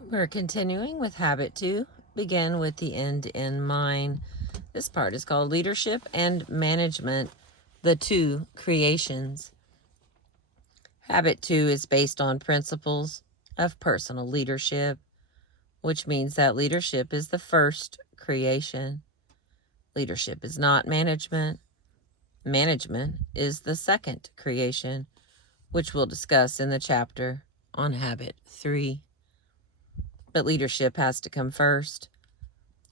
We're continuing with habit 2. Begin with the end in mind. This part is called Leadership and Management, the two creations. Habit 2 is based on principles of personal leadership, which means that leadership is the first creation. Leadership is not management. Management is the second creation, which we'll discuss in the chapter on Habit 3. But leadership has to come first.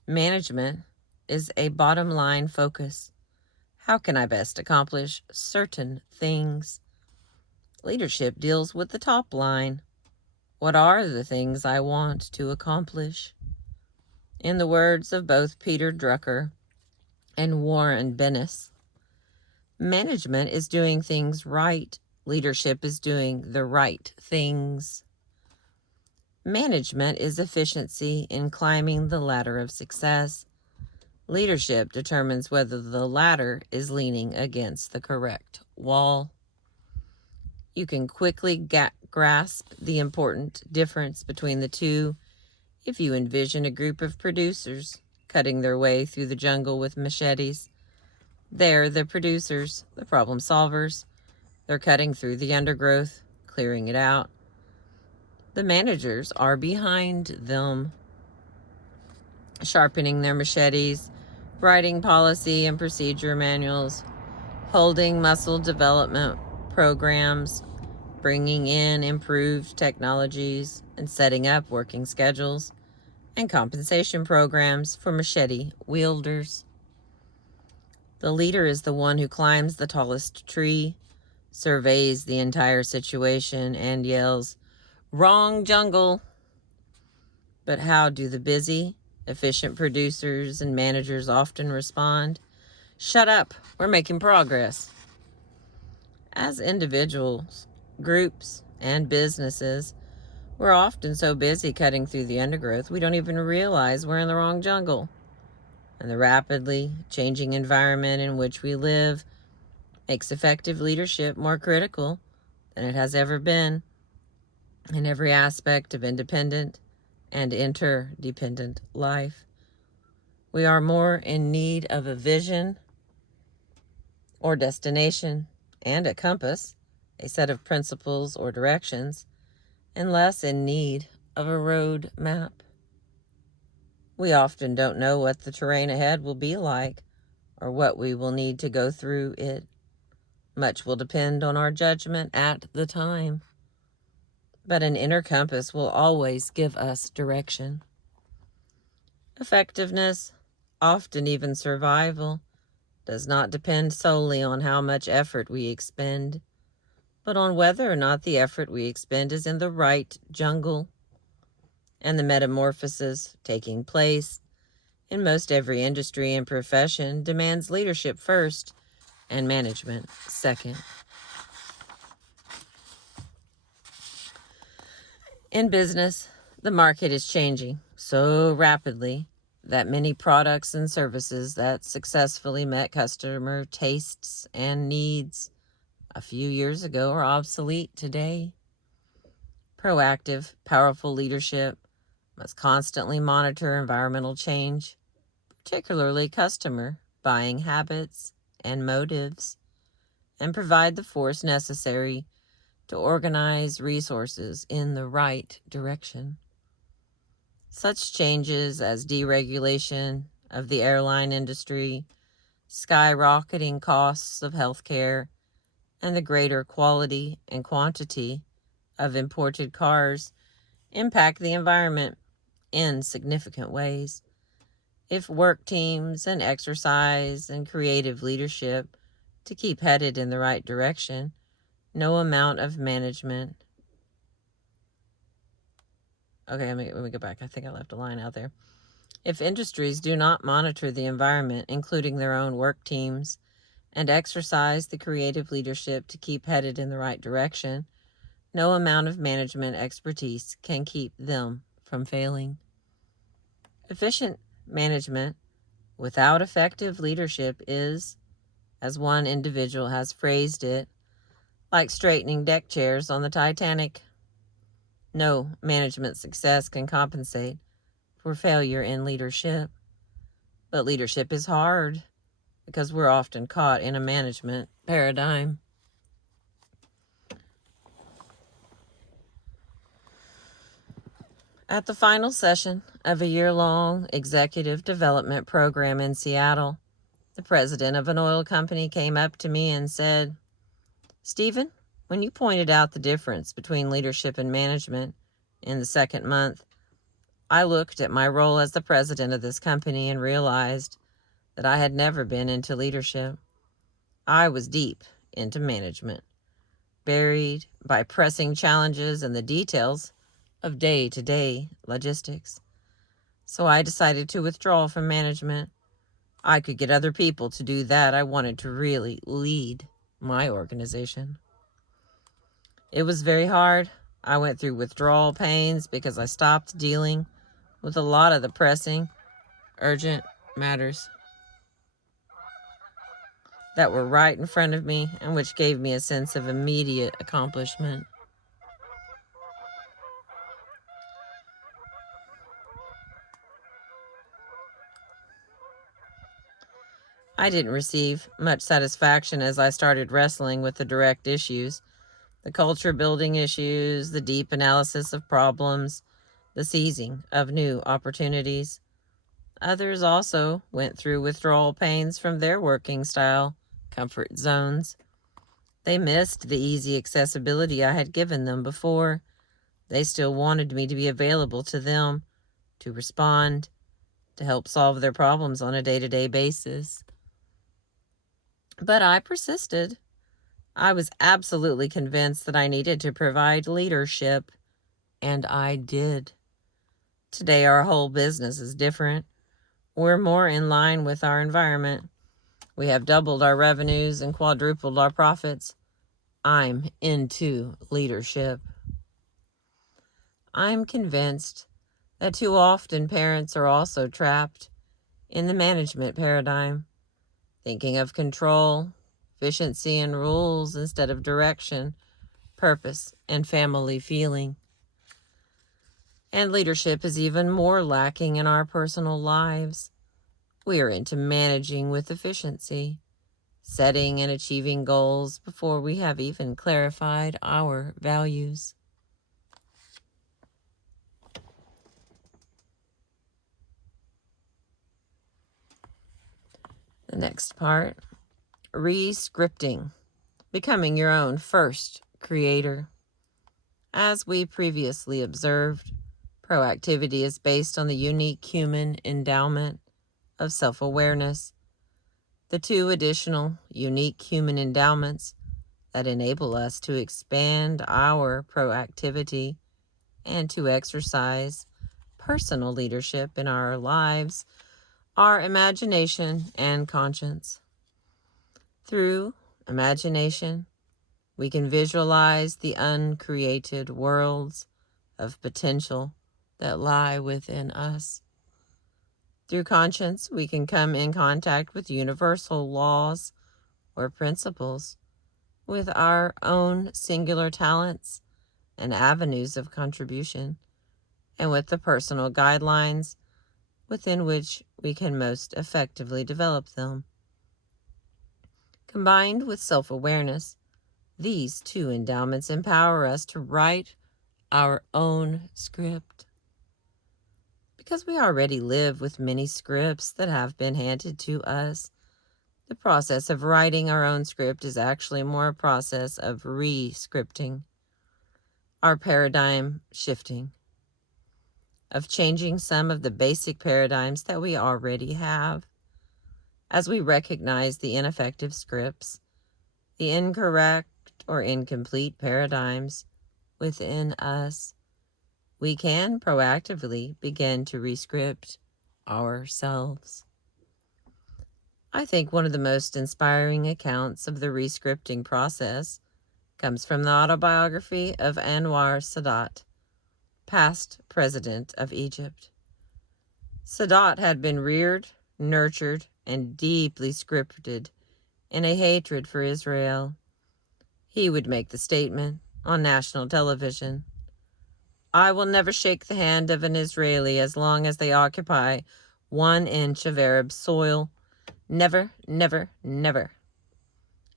Management is a bottom line focus. How can I best accomplish certain things? Leadership deals with the top line. What are the things I want to accomplish? In the words of both Peter Drucker and Warren Bennis, management is doing things right. Leadership is doing the right things. Management is efficiency in climbing the ladder of success. Leadership determines whether the ladder is leaning against the correct wall. You can quickly grasp the important difference between the two if you envision a group of producers cutting their way through the jungle with machetes. They're the producers, the problem solvers. They're cutting through the undergrowth, clearing it out. The managers are behind them, sharpening their machetes, writing policy and procedure manuals, holding muscle development programs, bringing in improved technologies, and setting up working schedules and compensation programs for machete wielders. The leader is the one who climbs the tallest tree, surveys the entire situation, and yells, "Wrong jungle!" But how do the busy, efficient producers and managers often respond? "Shut up, we're making progress." As individuals, groups, and businesses, we're often so busy cutting through the undergrowth we don't even realize we're in the wrong jungle. And the rapidly changing environment in which we live makes effective leadership more critical than it has ever been in every aspect of independent and interdependent life. We are more in need of a vision or destination and a compass, a set of principles or directions, and less in need of a road map. We often don't know what the terrain ahead will be like or what we will need to go through it. Much will depend on our judgment at the time. But an inner compass will always give us direction. Effectiveness, often even survival, does not depend solely on how much effort we expend, but on whether or not the effort we expend is in the right jungle. And the metamorphosis taking place in most every industry and profession demands leadership first and management second. In business, the market is changing so rapidly that many products and services that successfully met customer tastes and needs a few years ago are obsolete today. Proactive, powerful leadership must constantly monitor environmental change, particularly customer buying habits and motives, and provide the force necessary to organize resources in the right direction. Such changes as deregulation of the airline industry, skyrocketing costs of healthcare, and the greater quality and quantity of imported cars impact the environment in significant ways. If work teams and exercise and creative leadership to keep headed in the right direction, no amount of management. Okay, let me go back. I think I left a line out there. If industries do not monitor the environment, including their own work teams, and exercise the creative leadership to keep headed in the right direction, no amount of management expertise can keep them from failing. Efficient management without effective leadership is, as one individual has phrased it, like straightening deck chairs on the Titanic. No management success can compensate for failure in leadership. But leadership is hard because we're often caught in a management paradigm. At the final session of a year-long executive development program in Seattle, the president of an oil company came up to me and said, "Stephen, when you pointed out the difference between leadership and management in the second month, I looked at my role as the president of this company and realized that I had never been into leadership. I was deep into management, buried by pressing challenges and the details of day-to-day logistics. So I decided to withdraw from management. I could get other people to do that. I wanted to really lead my organization." It was very hard. I went through withdrawal pains because I stopped dealing with a lot of the pressing, urgent matters that were right in front of me and which gave me a sense of immediate accomplishment. I didn't receive much satisfaction as I started wrestling with the direct issues, the culture building issues, the deep analysis of problems, the seizing of new opportunities. Others also went through withdrawal pains from their working style comfort zones. They missed the easy accessibility I had given them before. They still wanted me to be available to them, to respond, to help solve their problems on a day-to-day basis. But I persisted. I was absolutely convinced that I needed to provide leadership, and I did. Today, our whole business is different. We're more in line with our environment. We have doubled our revenues and quadrupled our profits. I'm into leadership. I'm convinced that too often parents are also trapped in the management paradigm, thinking of control, efficiency, and rules instead of direction, purpose, and family feeling. And leadership is even more lacking in our personal lives. We are into managing with efficiency, setting and achieving goals before we have even clarified our values. The next part, re-scripting, becoming your own first creator. As we previously observed, proactivity is based on the unique human endowment of self-awareness. The two additional unique human endowments that enable us to expand our proactivity and to exercise personal leadership in our lives are imagination and conscience. Through imagination, we can visualize the uncreated worlds of potential that lie within us. Through conscience, we can come in contact with universal laws or principles, with our own singular talents and avenues of contribution, and with the personal guidelines within which we can most effectively develop them. Combined with self-awareness, these two endowments empower us to write our own script. Because we already live with many scripts that have been handed to us, the process of writing our own script is actually more a process of re-scripting, our paradigm shifting, of changing some of the basic paradigms that we already have. As we recognize the ineffective scripts, the incorrect or incomplete paradigms within us, we can proactively begin to re-script ourselves. I think one of the most inspiring accounts of the re-scripting process comes from the autobiography of Anwar Sadat, past president of Egypt. Sadat had been reared, nurtured, and deeply scripted in a hatred for Israel. He would make the statement on national television, I will never shake the hand of an Israeli as long as they occupy 1 inch of Arab soil. Never, never, never.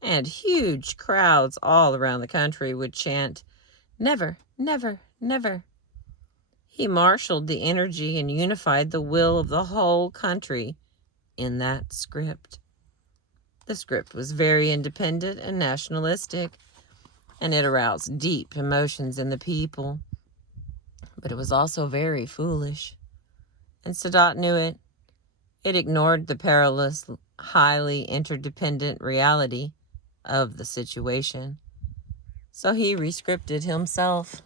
And huge crowds all around the country would chant, never, never, never. He marshaled the energy and unified the will of the whole country in that script. The script was very independent and nationalistic, and it aroused deep emotions in the people. But it was also very foolish, and Sadat knew it. It ignored the perilous, highly interdependent reality of the situation. So he rescripted himself.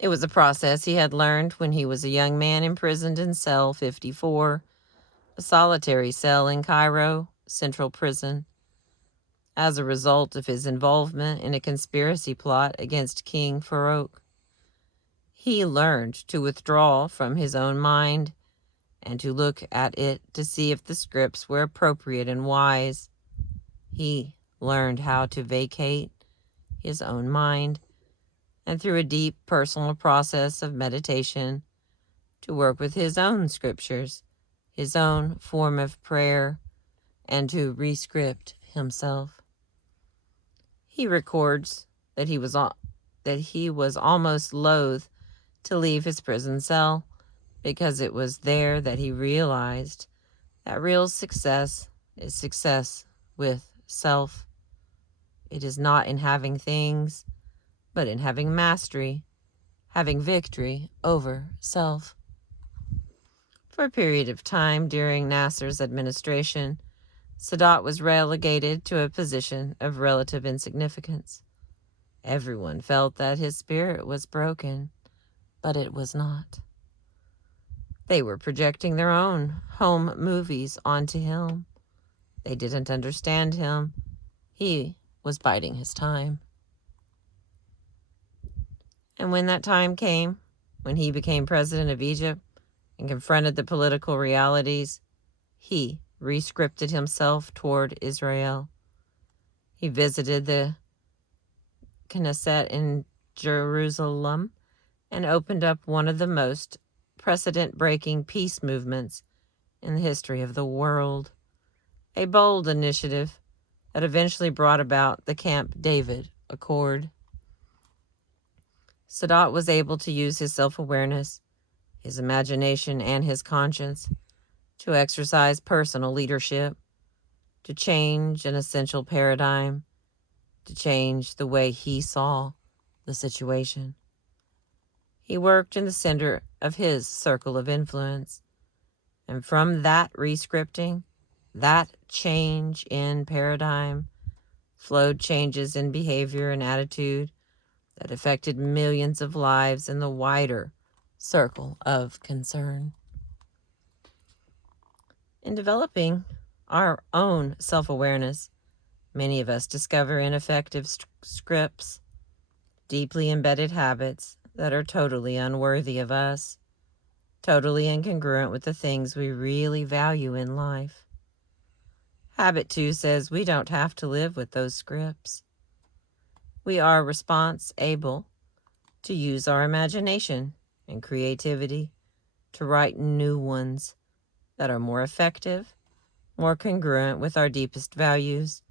It was a process he had learned when he was a young man imprisoned in cell 54, a solitary cell in Cairo Central Prison, as a result of his involvement in a conspiracy plot against King Farouk. He learned to withdraw from his own mind and to look at it to see if the scripts were appropriate and wise. He learned how to vacate his own mind, and through a deep personal process of meditation, to work with his own scriptures, his own form of prayer, and to rescript himself. He records that he was almost loath to leave his prison cell, because it was there that he realized that real success is success with self. It is not in having things, but in having mastery, having victory over self. For a period of time during Nasser's administration, Sadat was relegated to a position of relative insignificance. Everyone felt that his spirit was broken, but it was not. They were projecting their own home movies onto him. They didn't understand him. He was biding his time. And when that time came, when he became president of Egypt and confronted the political realities, he rescripted himself toward Israel. He visited the Knesset in Jerusalem and opened up one of the most precedent-breaking peace movements in the history of the world, a bold initiative that eventually brought about the Camp David Accord. Sadat was able to use his self-awareness, his imagination, and his conscience to exercise personal leadership, to change an essential paradigm, to change the way he saw the situation. He worked in the center of his circle of influence, and from that rescripting, that change in paradigm, flowed changes in behavior and attitude that affected millions of lives in the wider circle of concern. In developing our own self-awareness, many of us discover ineffective scripts, deeply embedded habits that are totally unworthy of us, totally incongruent with the things we really value in life. Habit 2 says we don't have to live with those scripts. We are able to use our imagination and creativity to write new ones that are more effective, more congruent with our deepest values,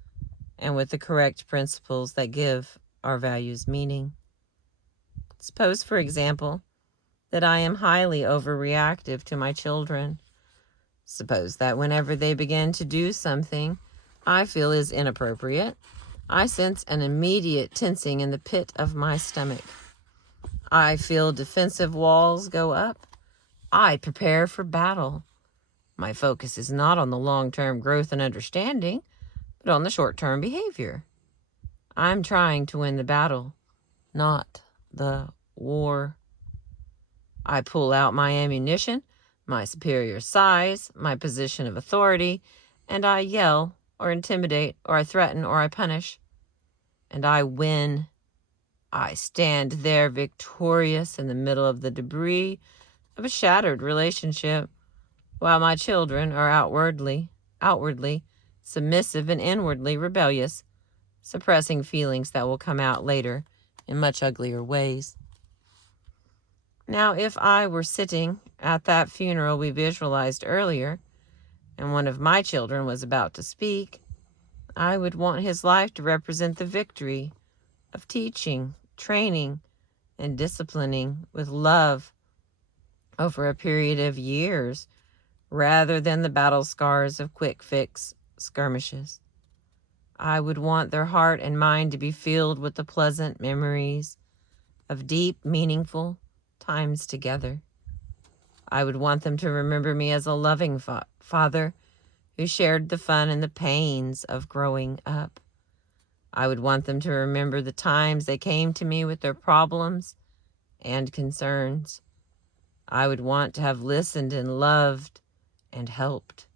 and with the correct principles that give our values meaning. Suppose, for example, that I am highly overreactive to my children. Suppose that whenever they begin to do something I feel is inappropriate, I sense an immediate tensing in the pit of my stomach. I feel defensive walls go up. I prepare for battle. My focus is not on the long-term growth and understanding, but on the short-term behavior. I'm trying to win the battle, not the war. I pull out my ammunition, my superior size, my position of authority, and I yell or intimidate or I threaten or I punish. And I win. I stand there victorious in the middle of the debris of a shattered relationship, while my children are outwardly submissive and inwardly rebellious, suppressing feelings that will come out later in much uglier ways. Now, if I were sitting at that funeral we visualized earlier, and one of my children was about to speak, I would want his life to represent the victory of teaching, training, and disciplining with love over a period of years, rather than the battle scars of quick fix skirmishes. I would want their heart and mind to be filled with the pleasant memories of deep, meaningful times together. I would want them to remember me as a loving father who shared the fun and the pains of growing up. I would want them to remember the times they came to me with their problems and concerns. I would want to have listened and loved and helped.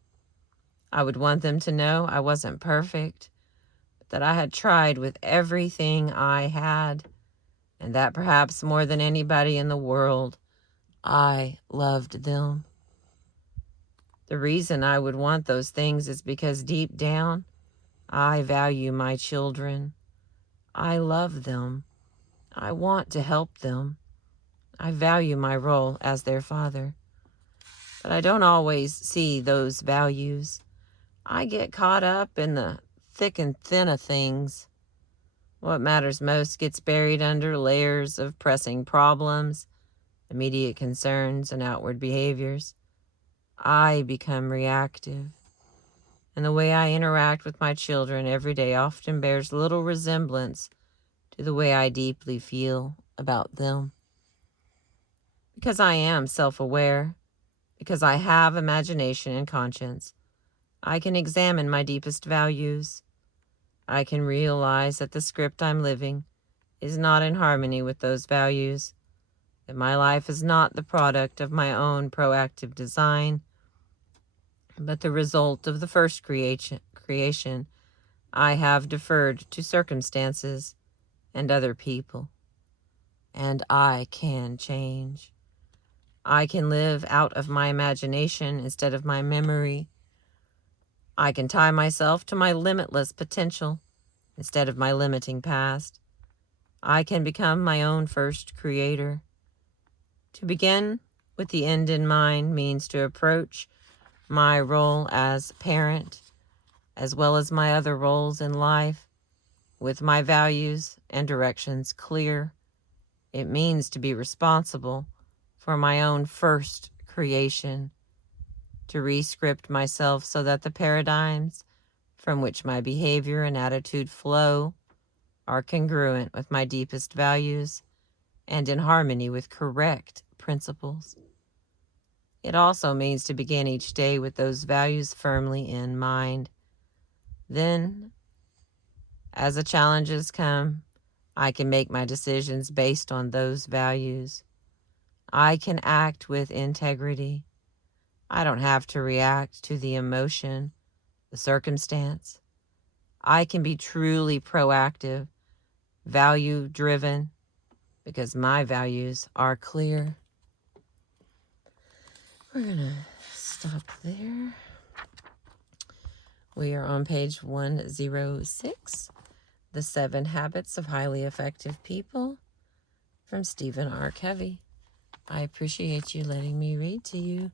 I would want them to know I wasn't perfect, but that I had tried with everything I had, and that perhaps more than anybody in the world, I loved them. The reason I would want those things is because deep down, I value my children. I love them. I want to help them. I value my role as their father. But I don't always see those values. I get caught up in the thick and thin of things. What matters most gets buried under layers of pressing problems, immediate concerns, and outward behaviors. I become reactive. And the way I interact with my children every day often bears little resemblance to the way I deeply feel about them. Because I am self-aware, because I have imagination and conscience, I can examine my deepest values. I can realize that the script I'm living is not in harmony with those values, that my life is not the product of my own proactive design, but the result of the first creation I have deferred to circumstances and other people. And I can change. I can live out of my imagination instead of my memory. I can tie myself to my limitless potential instead of my limiting past. I can become my own first creator. To begin with the end in mind means to approach my role as parent, as well as my other roles in life, with my values and directions clear. It means to be responsible for my own first creation, to re-script myself so that the paradigms from which my behavior and attitude flow are congruent with my deepest values and in harmony with correct principles. It also means to begin each day with those values firmly in mind. Then, as the challenges come, I can make my decisions based on those values. I can act with integrity. I don't have to react to the emotion, the circumstance. I can be truly proactive, value-driven, because my values are clear. We're going to stop there. We are on page 106, The 7 Habits of Highly Effective People, from Stephen R. Covey. I appreciate you letting me read to you.